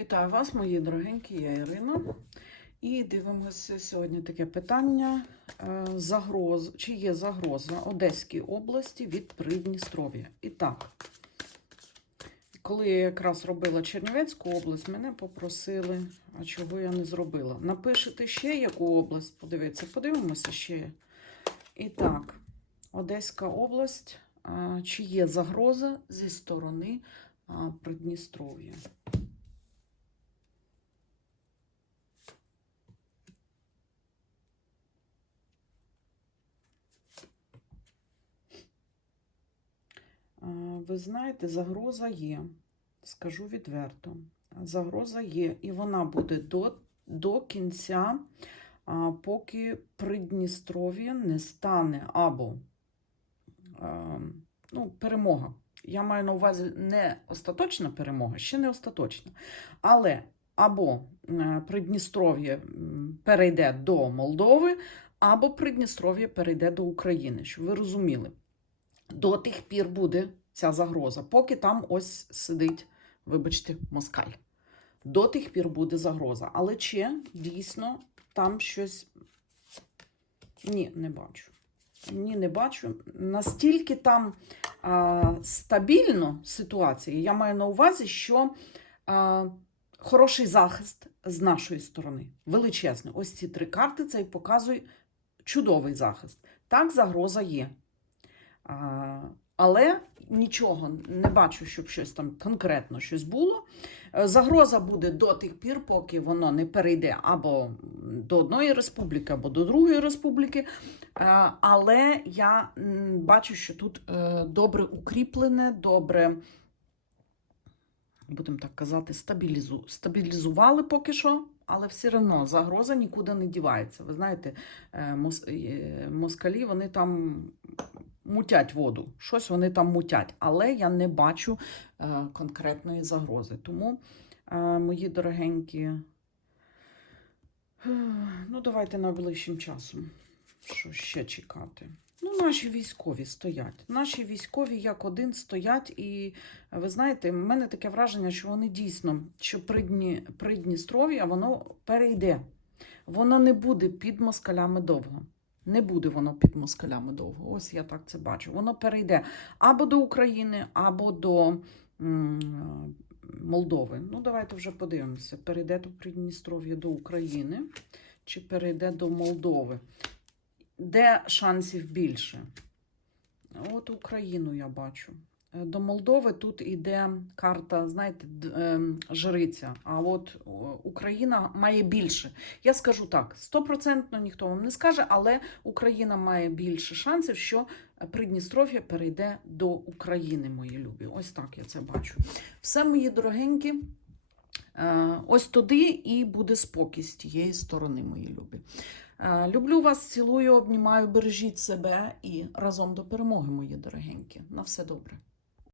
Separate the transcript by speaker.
Speaker 1: Вітаю вас, мої дорогенькі, я Ірина. І дивимося сьогодні таке питання: е, загроз, чи є загроза Одеській області від Придністров'я. І так, коли я якраз робила Чернівецьку область, мене попросили, а чого я не зробила. Напишете ще яку область, подивіться, подивимося ще. І так, Одеська область, е, чи є загроза зі сторони Придністров'я? А, Ви знаєте, загроза є. Скажу відверто. Загроза є, і вона буде до, до кінця, а, поки Придністров'я не стане або а, ну, перемога. Я маю на увазі не остаточна перемога, ще не остаточна. Але або Придністров'я перейде до Молдови, або Придністров'я перейде до України, щоб ви розуміли. До тих пір буде ця загроза, поки там ось сидить, вибачте, москаль. До тих пір буде загроза. Але чи дійсно там щось. Ні, не бачу. Ні, не бачу. Настільки там а, стабільно ситуація, я маю на увазі, що а, хороший захист з нашої сторони. Величезний. Ось ці три карти це і показує чудовий захист. Так, загроза є. Але нічого не бачу, щоб щось там конкретно щось було. Е, Загроза буде до тих пір, поки воно не перейде або до одної республіки, або до другої республіки. Е, Але я бачу, що тут е, добре укріплене, добре, будемо так казати, стабілізу... стабілізували поки що. Але все одно загроза нікуди не дівається. Ви знаєте, е, е, москалі вони там мутять воду, щось вони там мутять, але я не бачу е, конкретної загрози. Тому, мої дорогенькі, ну давайте найближчим часом. Що ще чекати? Ну, наші військові стоять. Наші військові як один стоять, і ви знаєте, в мене таке враження, що вони дійсно, що Придні... Придністров'я, воно перейде. Воно не буде під москалями довго. Не буде воно під москалями довго. Ось я так це бачу. Воно перейде або до України, або до Молдови. Ну, давайте вже подивимося. Перейде до Придністров'я до України чи перейде до Молдови. Де шансів більше? От Україну я бачу. Е, До Молдови тут іде карта, знаєте, ем, жриця. А от Україна має більше. Я скажу так: стопроцентно ніхто вам не скаже, але Україна має більше шансів, що Придністров'я перейде до України, мої любі. Ось так я це бачу. Все, мої дорогенькі. е, Ось туди і буде спокій з тієї сторони, мої любі. Е, Люблю вас, цілую, обнімаю, бережіть себе і разом до перемоги, мої дорогенькі. На все добре.